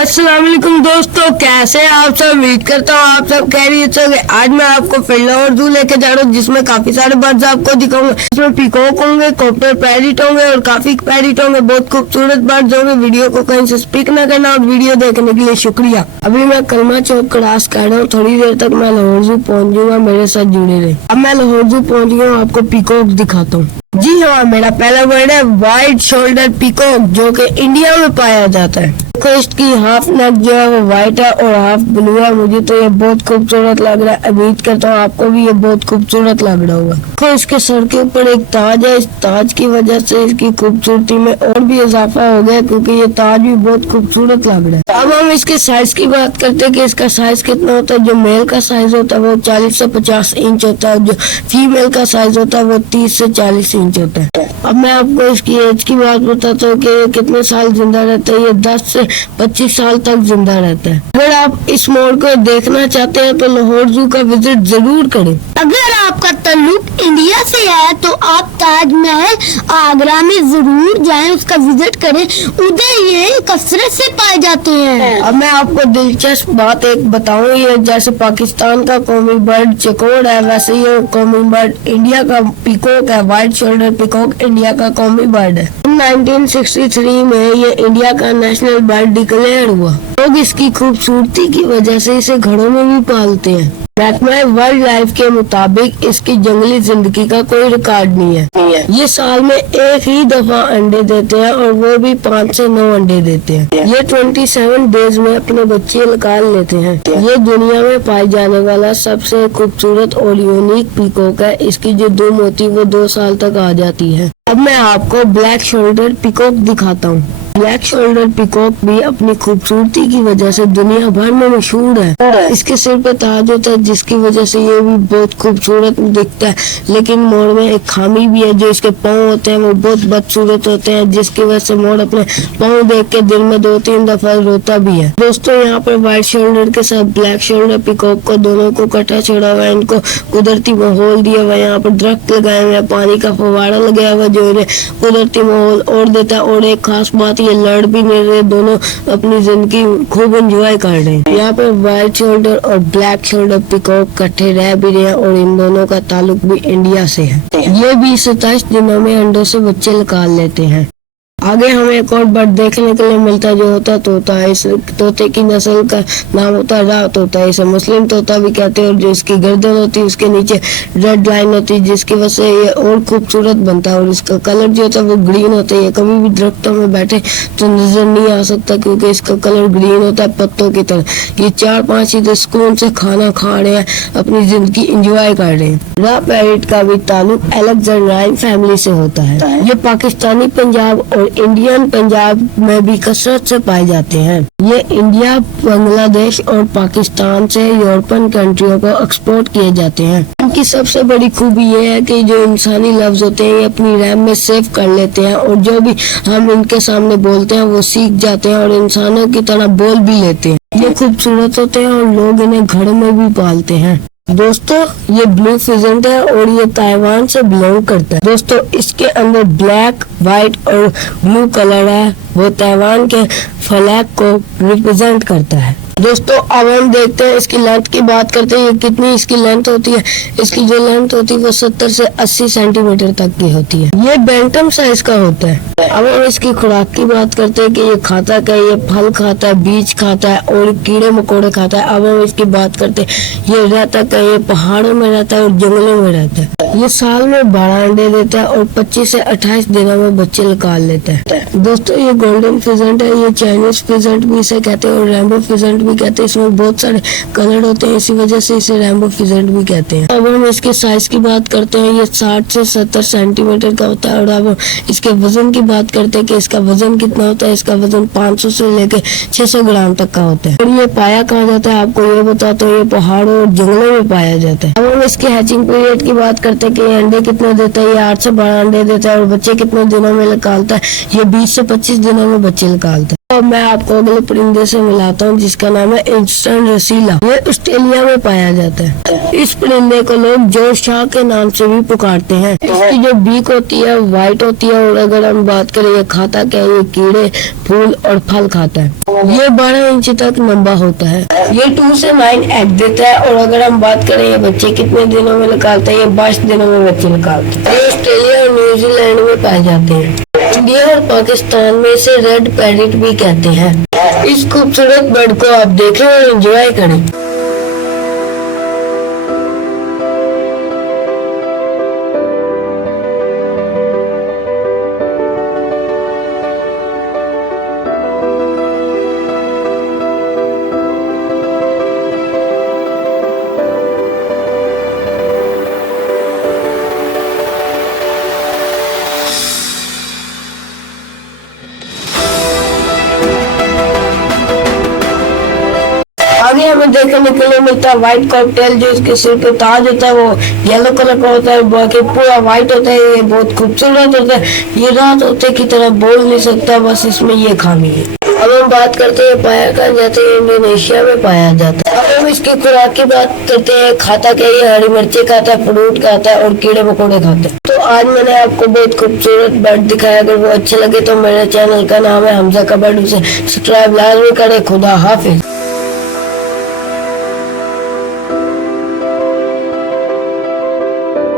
अस्सलाम वालेकुम दोस्तों, कैसे आप सब। उम्मीद करता हूँ आप सब खैरियत से होंगे। आज मैं आपको फिर लाहौर ज़ू लेके जा रहा हूँ, जिसमें काफी सारे बर्ड्स आपको दिखाऊंगा। इसमें पीकॉक होंगे, कॉप्टर पैरेट होंगे और काफी पैरेट होंगे। बहुत खूबसूरत बर्ड्स होंगे। वीडियो को कहीं से स्पिक ना करना और वीडियो देखने के लिए शुक्रिया। अभी मैं कलमा चौक क्रॉस कर रहा हूँ, थोड़ी देर तक मैं लाहौर ज़ू पहुँच जाऊंगा। मेरे साथ जुड़े रहे। अब मैं लाहौर ज़ू पहुँच गया हूँ, आपको पीकॉक दिखाता हूँ। जी हाँ, मेरा पहला वर्ड है व्हाइट शोल्डर पीकॉक, जो कि इंडिया में पाया जाता है। इसकी हाफ नेक जो है वो व्हाइट है और हाफ ब्लू है। मुझे तो ये बहुत खूबसूरत लग रहा है। उम्मीद करता हूँ आपको भी ये बहुत खूबसूरत लग रहा होगा। तो इसके सर के ऊपर एक ताज है। इस ताज की वजह से इसकी खूबसूरती में और भी इजाफा हो गया, क्योंकि ये ताज भी बहुत खूबसूरत लग रहा है। अब हम इसके साइज की बात करते हैं कि इसका साइज कितना होता है। जो मेल का साइज होता है वो 40 से 50 इंच होता है। जो फीमेल का साइज होता है वो 30 से 40 इंच होता है। अब मैं आपको इसकी एज की बात बताता हूँ कि ये कितने साल जिंदा रहता है। ये 10 से 25 साल तक जिंदा रहता है। अगर आप इस मोर को देखना चाहते हैं तो लाहौर ज़ू का विजिट जरूर करें। अगर आपका ताल्लुक इंडिया से है तो आप ताजमहल आगरा में जरूर जाएं, उसका विजिट करें। उधर ये कसरत से पाए जाते हैं। अब मैं आपको दिलचस्प बात एक बताऊं। ये जैसे पाकिस्तान का कौमी बर्ड चकोर है, वैसे ये कौमी बर्ड इंडिया का पीकॉक है। व्हाइट शोल्डर पीकॉक इंडिया का कौमी बर्ड है। 1963 में ये इंडिया का नेशनल बर्ड डिक्लेयर हुआ। लोग इसकी खूबसूरती की वजह से इसे घरों में भी पालते हैं। महकमा वाइल्ड लाइफ के मुताबिक इसकी जंगली जिंदगी का कोई रिकॉर्ड नहीं है। ये साल में एक ही दफा अंडे देते हैं और वो भी 5 से 9 अंडे देते हैं। ये 27 डेज में अपने बच्चे निकाल लेते हैं। ये दुनिया में पाई जाने वाला सबसे खूबसूरत और यूनिक पीकॉक है। इसकी जो दुम होती है वो 2 साल तक आ जाती है। अब मैं आपको ब्लैक शोल्डर पीकॉक दिखाता हूँ। ब्लैक शोल्डर पीकॉक भी अपनी खूबसूरती की वजह से दुनिया भर में मशहूर है। इसके सिर पे ताज होता है, जिसकी वजह से ये भी बहुत खूबसूरत दिखता है। लेकिन मोर में एक खामी भी है। जो इसके पाँव होते हैं वो बहुत बदसूरत होते हैं, जिसकी वजह से मोर अपने पाँव देख के दिन में 2-3 दफा रोता भी है। दोस्तों, यहाँ पर व्हाइट शोल्डर के साथ ब्लैक शोल्डर पीकॉक को दोनों को कटा छोड़ा हुआ है। इनको कुदरती माहौल दिया हुआ है। यहाँ पर दरख्त लगाए हुए हैं, पानी का फव्वारा लगाया हुआ जो इन्हें कुदरती माहौल और देता है। और एक खास बात, ये लड़ भी नहीं रहे, दोनों अपनी जिंदगी खूब एंजॉय कर रहे हैं। यहाँ पर व्हाइट शोल्डर और ब्लैक शोल्डर पीकॉक इकट्ठे रह भी रहे हैं और इन दोनों का ताल्लुक भी इंडिया से है। ये भी 27 दिनों में अंडों से बच्चे निकाल लेते हैं। आगे हमें एक और बर्ड देखने के लिए मिलता है, जो होता है तोता। इस तोते की नस्ल का नाम होता है रात तोता। इसे मुस्लिम तोता भी कहते हैं। और जो इसकी गर्दन होती है उसके नीचे रेड लाइन होती है, जिसकी वजह से ये और खूबसूरत बनता है। और इसका कलर जो होता है वो ग्रीन होता है। ये कभी भी दरख्तों में बैठे तो नजर नहीं आ सकता, क्योंकि इसका कलर ग्रीन होता है पत्तों की तरह। ये 4-5 चीजें सुकून से खाना खा रहे हैं, अपनी जिंदगी एंजॉय कर रहे हैं। रा पैरेट का भी ताल्लुक अलेक्जेंड्राइन फैमिली से होता है। ये पाकिस्तानी पंजाब और इंडियन पंजाब में भी कसरत से पाए जाते हैं। ये इंडिया, बांग्लादेश और पाकिस्तान से यूरोपियन कंट्रियों को एक्सपोर्ट किए जाते हैं। इनकी सबसे बड़ी खूबी ये है कि जो इंसानी लफ्ज होते हैं ये अपनी रैम में सेव कर लेते हैं, और जो भी हम इनके सामने बोलते हैं वो सीख जाते हैं और इंसानों की तरह बोल भी लेते हैं। ये खूबसूरत होते हैं और लोग इन्हें घरों में भी पालते हैं। दोस्तों, ये ब्लू फिजेंट है और ये ताइवान से बिलोंग करता है। दोस्तों, इसके अंदर ब्लैक, व्हाइट और ब्लू कलर है। वो ताइवान के फ्लैग को रिप्रेजेंट करता है। दोस्तों, अब हम देखते हैं इसकी लेंथ की बात करते हैं। ये कितनी इसकी लेंथ होती है। इसकी जो लेंथ होती है वो 70 से 80 सेंटीमीटर तक की होती है। ये बैंटम साइज का होता है। अब हम इसकी खुराक की बात करते हैं कि ये खाता क्या है। ये फल खाता है, बीज खाता है और कीड़े मकोड़े खाता है। अब हम इसकी बात करते हैं ये रहता क्या, ये पहाड़ों में रहता है और जंगलों में रहता है। ये साल में 12 अंडे देता है और 25 से 28 दिनों में बच्चे निकाल लेता है। दोस्तों, ये गोल्डन फिजेंट है। ये चाइनीज फिजेंट भी इसे कहते हैं और रैम्बो फिजेंट भी कहते हैं। इसमें बहुत सारे कलर होते हैं, इसी वजह से इसे रैम्बो फिजेंट भी कहते हैं। अब हम इसके साइज की बात करते हैं। ये 60 से 70 सेंटीमीटर का होता है। और अब इसके वजन की बात करते हैं कि इसका वजन कितना होता है। इसका वजन 500 से लेकर 600 ग्राम तक का होता है। और ये पाया कहाँ जाता है आपको ये बताता हूँ। ये पहाड़ों और जंगलों में पाया जाता है। अब हम इसके हैचिंग पीरियड की बात करते हैं कि ये अंडे कितने देता है। ये 8 से 12 अंडे देता है। और बच्चे कितने दिनों में निकालता है। ये 20 से 25 दिनों में बच्चे निकालता है। अब मैं आपको अगले परिंदे से मिलाता हूँ जिसका नाम है ईस्टर्न रसीला। ये ऑस्ट्रेलिया में पाया जाता है। इस परिंदे को लोग जोश शाह के नाम से भी पुकारते हैं। इसकी जो बीक होती है व्हाइट होती है और अगर हम बात करें ये खाता क्या है, ये कीड़े फूल और फल खाता है। ये 12 इंच तक लंबा होता है। ये 2 से 9 एग देता है और अगर हम बात करें ये बच्चे कितने दिनों में निकालता है, ये 22 दिनों में बच्चे निकालता है। ये ऑस्ट्रेलिया और न्यूजीलैंड में पाए जाते हैं। इंडिया और पाकिस्तान में इसे रेड पैरेट भी कहते हैं। इस खूबसूरत बर्ड को आप देखें और एंजॉय करें। आगे हमें देखने के लिए मिलता है व्हाइट कॉकटेल, जो इसके सिर पे ताज होता है वो येलो कलर का होता है, बाकी पूरा व्हाइट होता है। ये बहुत खूबसूरत होता है। ये रात होते की तरह बोल नहीं सकता, बस इसमें ये खामी है। अब हम बात करते हैं पाया कहाँ जाते हैं, इंडोनेशिया में पाया जाता है। अब हम इसकी खुराक की बात करते हैं, खाता क्या, ये हरी मिर्ची खाता है, फ्रूट खाता है और कीड़े मकोड़े खाते हैं। तो आज मैंने आपको बहुत खूबसूरत बर्ड दिखाया। अगर वो अच्छे लगे तो मेरे चैनल का नाम है हमजा का बर्ड, उसे सब्सक्राइब लाजमी करें। खुदा हाफिज।